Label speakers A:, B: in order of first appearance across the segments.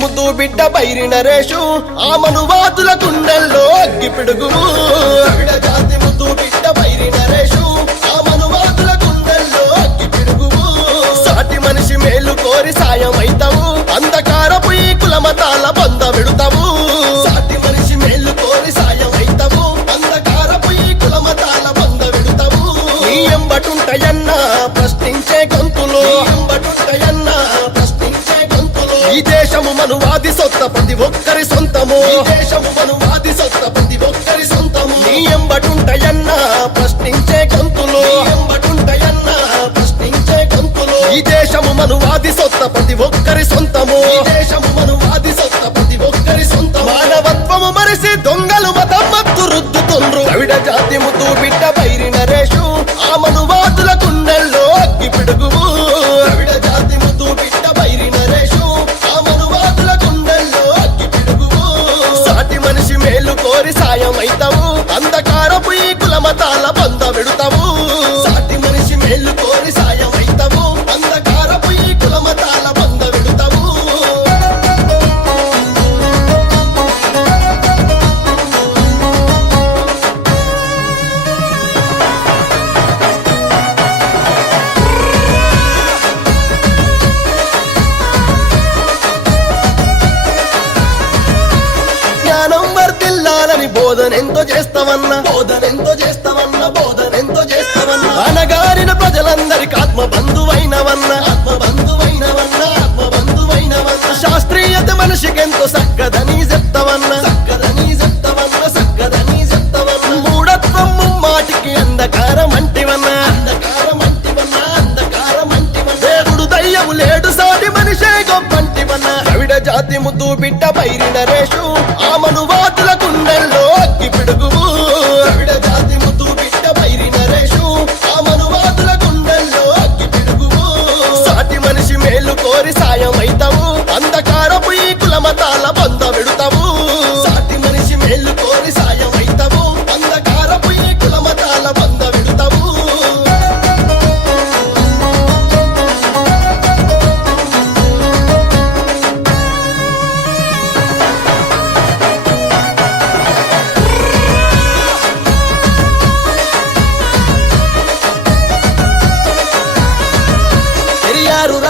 A: ముద్దు బిడ్డ బైరి నరేషు ఆ మనువాదుల గుండెల్లో అగ్గి పిడుగుము ద్రవిడ జాతి ముద్దు బిడ్డ బైరి నరేషు ఆ మనువాదుల గుండెల్లో అగ్గి పిడుగు. సాటి మనిషి మేలు కోరి సాయం అయితాము అంధకారపు ఈ కులమతాల బంద విడుతాము మనువాది సొత్త ప్రతి ఒక్కరి సొంతము. దేశము మనువాది సొత్త ప్రతి ఒక్కరి సొంతము. నీ ఎంబటుంటయన్న ప్రశ్నించే గొంతులు ఎంబటుంటయన్న ప్రశ్నించే గొంతులు ఈ దేశము మనువాది సొత్త ప్రతి ఒక్కరి సొంతము. దేశము మనువాది సొత్త ప్రతి ఒక్కరి సొంతము. మానవత్వము మరిసి దొంగలు మతమ్మత్తు రుద్దుతుండ్రు. ద్రవిడ జాతి బోధనెంతో ఎంతో బోధనెంతో చేస్తామన్న బోధనెంతో చేస్తావన్న? అనగారిన ప్రజలందరికి ఆత్మ బంధువైనవన్న ఆత్మ బంధువైనవన్న ఆత్మ బంధువైనవన్న శాస్త్రీయత మనిషికెంతో సక్కదని చెప్తావన్న? సక్కదని చెప్తావన్న? సక్కదని చెప్తావన్న? మూఢత్వం మాటికి అంధకారం అంటివన్న? అంధకారం అంటివన్న? అంధకారం అంటివన్న? దేవుడు దయ్యము లేడు సాటి మనిషే గొప్పంటివన్న? ద్రవిడ జాతి ముద్దు బిడ్డ పైరిన నరేషు ఆమను వాతులు గుండెల్లో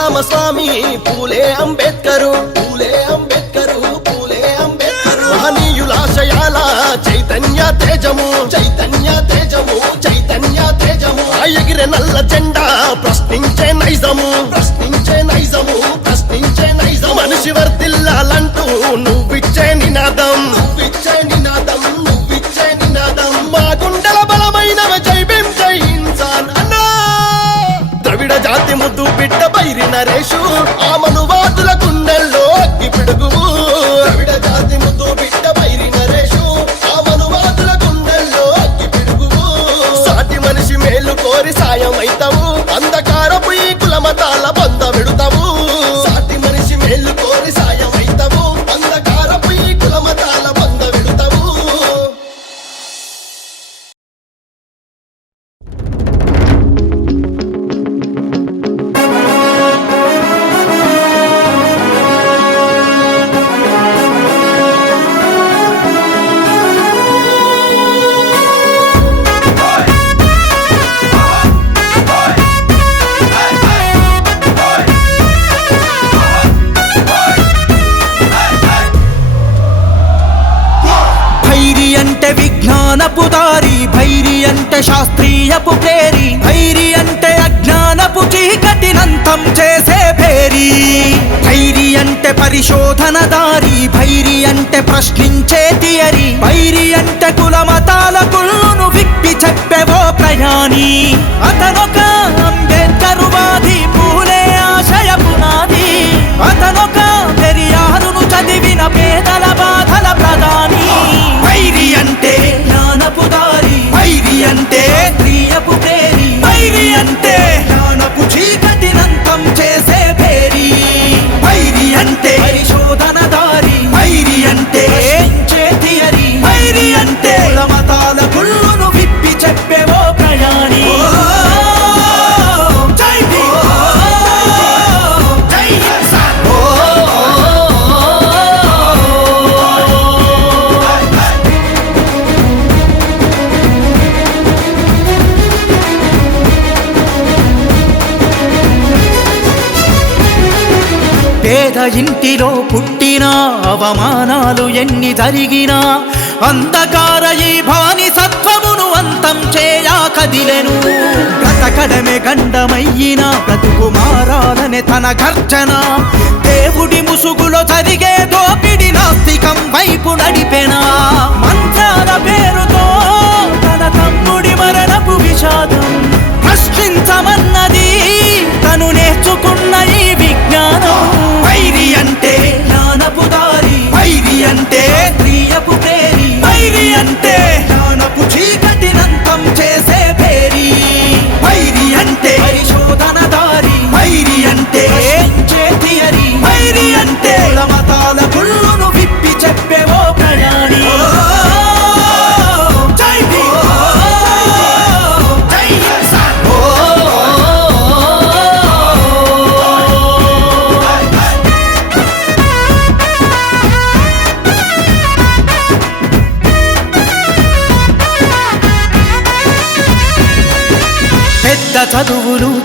A: రామస్వామి పూలే అంబేద్కరు. పూలే అంబేద్కరు పూలే అంబేద్కరు. మహనీయులాశయాల చైతన్య తేజము చైతన్య తేజము చైతన్య తేజము. ఆ ఎగిరే నల్ల జెండా ప్రశ్నించే నైజము ప్రశ్నించే నైజము ప్రశ్నించే నైజం మనిషి వర్దిల్లాలంటూ నువ్విచ్చే నినాదం. నరేషు ఆ
B: పరిశోధన భైరి అంటే ప్రశ్నించే తియరి భైరి అంటే కుల మతాల కుళ్ళును విప్పి చెప్పేవో ప్రయాణి. అతనొక అంబేద్కరువాది పూలే ఆశయ పునాది అతనొక పెరియారును చదివిన పేదల బాధల ప్రధాని. భైరి అంటే ఇంటిలో పుట్టినా అవమానాలు ఎన్ని జరిగినా అంధకార ఈ భాని సత్వమును అంతం చేయా కదిలెను. బ్రతకడమే గండమయ్యిన బ్రతుకు మారాలనే తన గర్జన. దేవుడి ముసుగులో జరిగే దోపి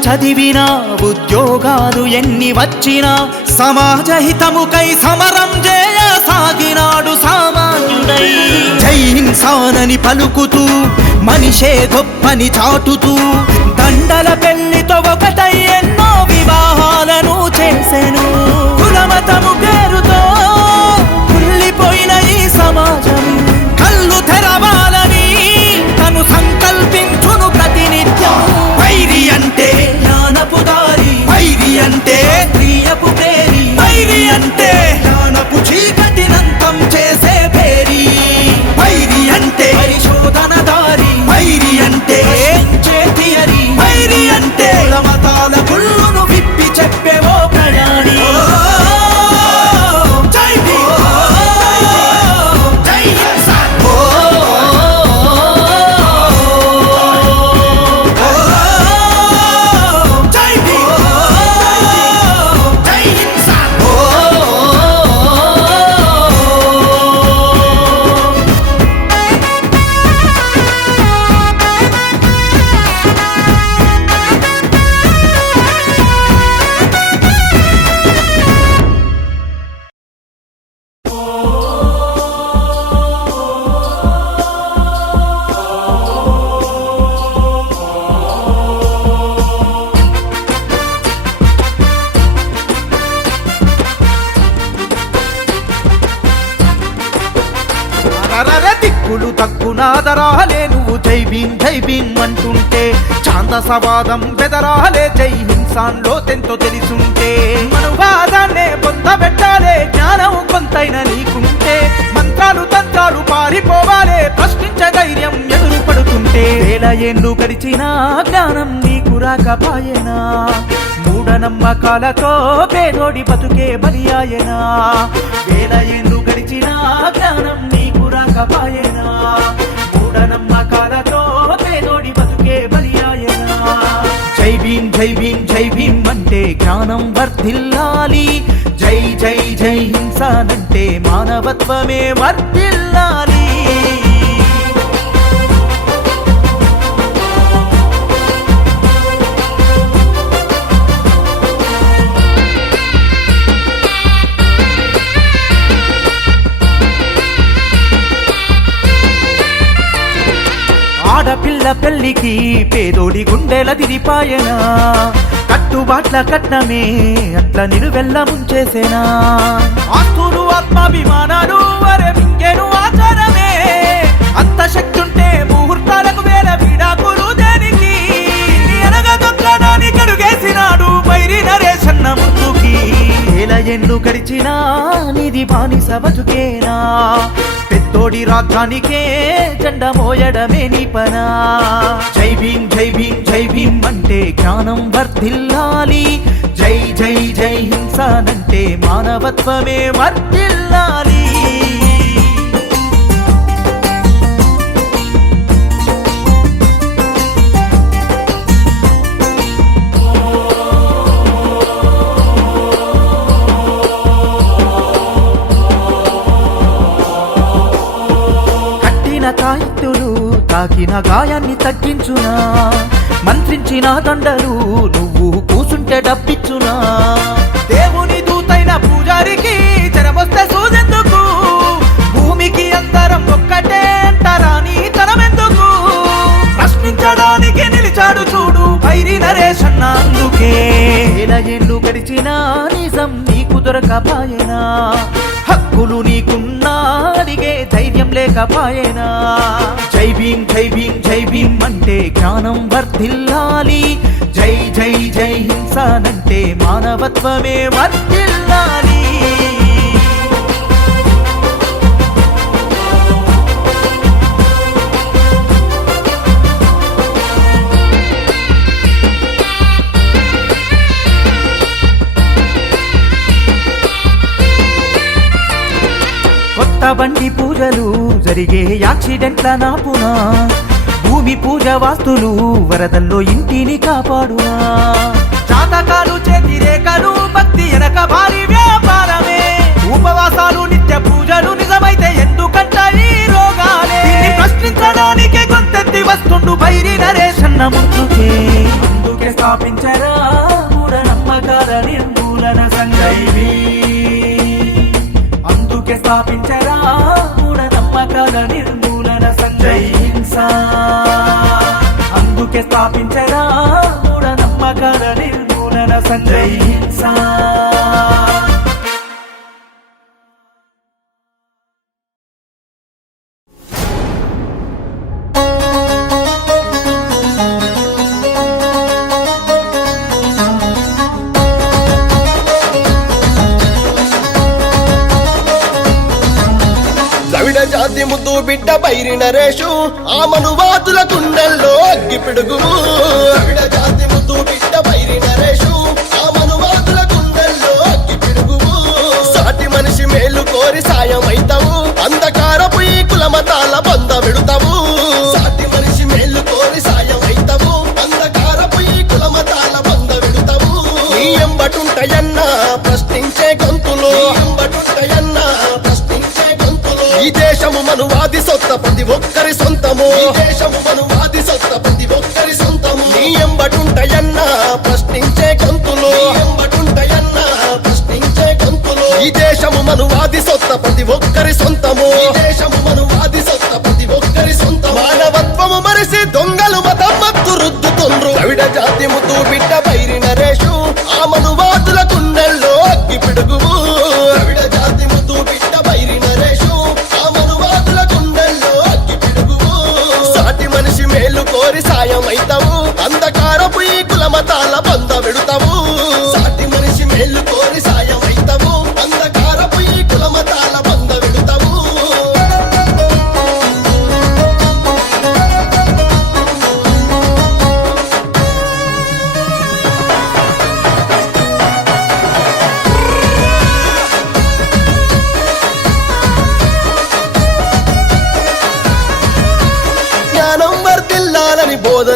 B: చదివినా ఉద్యోగాలు ఎన్ని వచ్చినా సమాజ హితముకై సమరం చేయ సాగినాడు సామాన్యుడై. జై హింసానని పలుకుతూ మనిషే గొప్పని చాటుతూ దండల పెళ్ళితో ఒకట సవాదం బెదరాలే జై హింసాన్లో తెంతో తెలిసుంటే. మనువాదాన్నే పొందబెట్టాలే జ్ఞానం కొంతైన నీకుంటే. మంత్రాలు తంత్రాలు పారిపోవాలే ప్రశ్నించే ధైర్యం ఎదురు పడుతుంటే వేల ఏళ్ళు గడిచినా జ్ఞానం నీకు రాకపాయనా? మూఢనమ్మకాలతో పేదోడి బతుకే బలియాయనా వేల ఏళ్ళు గడిచినా జ్ఞానం నీకు రాకపాయనా? మూఢనమ్మకాలతో పేదోడి బతుకే బలి జై భీం జై భీం అంటే జ్ఞానం వర్ధిల్లాలి. జై జై జై హింసానంటే మానవత్వమే వర్ధిల్లాలి. పిల్ల పెళ్ళికి పేదోడి గుండెల తిరిపాయనా? కట్టుబాట్ల కట్నమే అట్ల నిలువెల్ల ముంచేసేనా? ఆస్తులు ఆత్మాభిమానాలు వరే ఆచారమే. అంత శక్తి ఉంటే ముహూర్తాలకు వేల విడాకులు దేనికి? అనగా దొక్కడాని కడుగేసినాడు వైరి నరేశన్న ముందుకి వేల ఎన్ను గడిచినా నిధి బానిస బతుకేనా? తోడి రాజ్యానికే జెండ మోయడమే నీ పనా. జై భీం జై భీం జై భీం అంటే జ్ఞానం వర్ధిల్లాలి. జై జై జై హింసానంటే మానవత్వమే వర్ధిల్లాలి. తాకిన గాయాన్ని తగ్గించునా? మంత్రించిన దండలు నువ్వు కూసుంటే డప్పించునా దేవుని దూతైన పూజారికి జనమొస్తే సూదెందుకు? భూమికి అందరం ఒక్కటే అంటారాని తనమెందుకు? ప్రశ్నించడానికి నిలిచాడు చూడు పైరి నరేష్ అన్న అందుకే ఏళ్ళ గడిచినా నిజం నీకు దొరకపాయనా? హక్కులు నీకున్నా అడిగే ధైర్యం లేకపాయేనా? జై భీం జై భీం జై భీం అంటే జ్ఞానం వర్ధిల్లాలి. జై జై జై హింసానంటే మానవత్వమే వర్ధిల్లాలి. బండి పూజలు జరిగే యాక్సిడెంట్ల నాపునా. భూమి పూజ వాస్తులు వరదల్లో ఇంటిని కాపాడునా. జాతకాలు చేతి రేఖలు భక్తి వెనక భారీ వ్యాపారమే. ఉపవాసాలు నిత్య పూజలు నిజమైతే ఎందుకంట ఈ రోగాలే. ప్రశ్నించడానికి గొంతెత్తి వస్తుండు బైరి నరేషన్న ముందుకే. అందుకే స్థాపించరా స్థాపించరా నిర్మూలన సంజయ్ హింస. అందుకే స్థాపించరా మూఢనమ్మకాల నిర్మూలన సంజయ్ హింస.
A: బిడ్డ బైరి నరేషు ఆ మనువాదుల గుండెల్లో అగ్గి పిడుగు. ద్రవిడ జాతి ముద్దు బిడ్డ బైరి నరేషు ఆ మనువాదుల గుండెల్లో అగ్గి పిడుగు. సాటి మనిషి మేలు కోరి సాయం అయితావు అంధకారపు ఈ కుల మతాల బంద విడుతావు సాటి మనిషి మేలు కోరి సాయం అయితావు అంధకారపు ఈ కుల మతాల బంద విడుతావు నీ ఎంబటుంటయన్నా ప్రశ్నించే గొంతులు మనువాది సొత్త ప్రతి ఒక్కరి సొంతము. దేశము మనువాది సొత్త ప్రతి ఒక్కరి సొంతము. నీ ఎంబటుంటయన్నా ప్రశ్నించే గొంతులు. ఎంబటుంటయన్నా ప్రశ్నించే గొంతులు. ఈ దేశము మనువాది సొత్త ప్రతి ఒక్కరి సొంతము. దేశము మతాల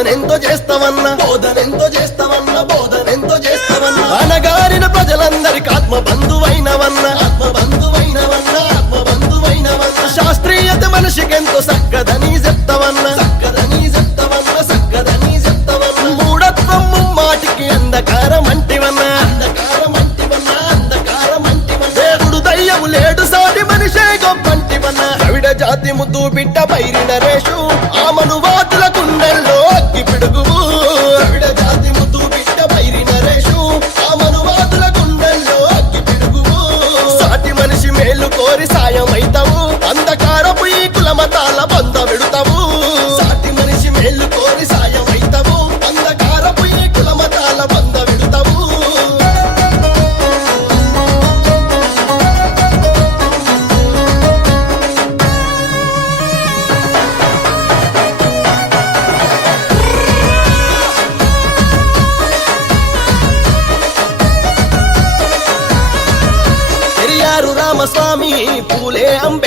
A: బోధనెంతో చేస్తావన్నా? బోధనెంతో చేస్తావన్నా? బోధనెంతో చేస్తావన్నా? అనగారిన ప్రజలందరికి ఆత్మ బంధువైనవన్న ఆత్మ బంధువైనవన్న ఆత్మ బంధువైనవన్న శాస్త్రీయత మనిషికెంతో సక్కదని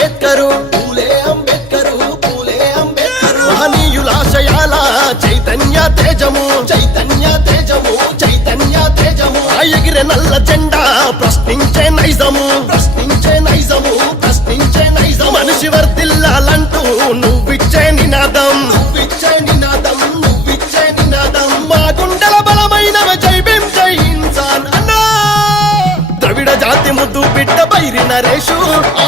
A: అంబేద్కరు పూలే అంబేద్కరు పూలే అంబేద్కరు. మహనీయులాశయాల చైతన్య తేజము చైతన్య తేజము చైతన్య తేజము. ఎగిరే నల్ల జెండా ప్రశ్నించే నైజము ప్రశ్నించే నైజము ప్రశ్నించే నైజం మనిషి వర్దిల్లాలంటూ నువ్విచ్చే నినాదం నువ్విచ్చే నినాదం నువ్విచ్చే నినాదం. మా గుండెల బలమైన జై భీం జై ఇన్సాన్ అన్నా. ద్రవిడ జాతి ముద్దు బిడ్డ బైరి నరేషు ఆ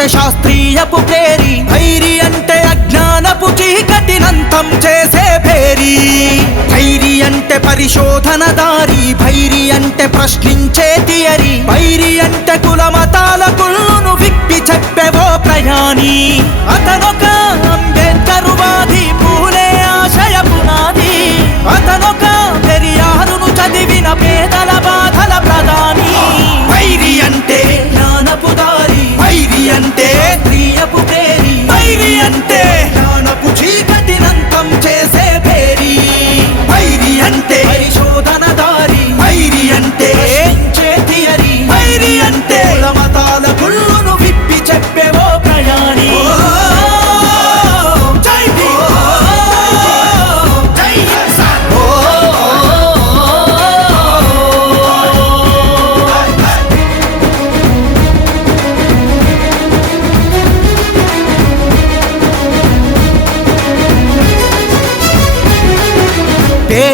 B: అంటే శాస్త్రీయపు పేరి భైరి అంటే అజ్ఞానపు చీకటినంతం చేసే పేరి. భైరి అంటే పరిశోధన దారి భైరి అంటే ప్రశ్నించే తియరి భైరి అంటే కుల మతాల కుళ్ళును విప్పి చెప్పేవో ప్రయాణి. అతనొక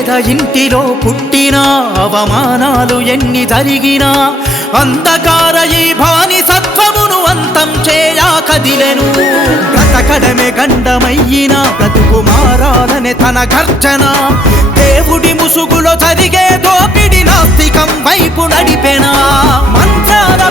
B: పేద ఇంటిలో పుట్టిన అవమానాలు ఎన్ని జరిగినా అంధకార ఈ భాని సత్వమును అంతం చేయా కదిలెను. బ్రతకడమే గండమయ్యిన బ్రతుకు మారాలనే తన గర్జన. దేవుడి ముసుగులో జరిగే దోపిడి నాస్తికం వైపు నడిపెనా. మంత్రాల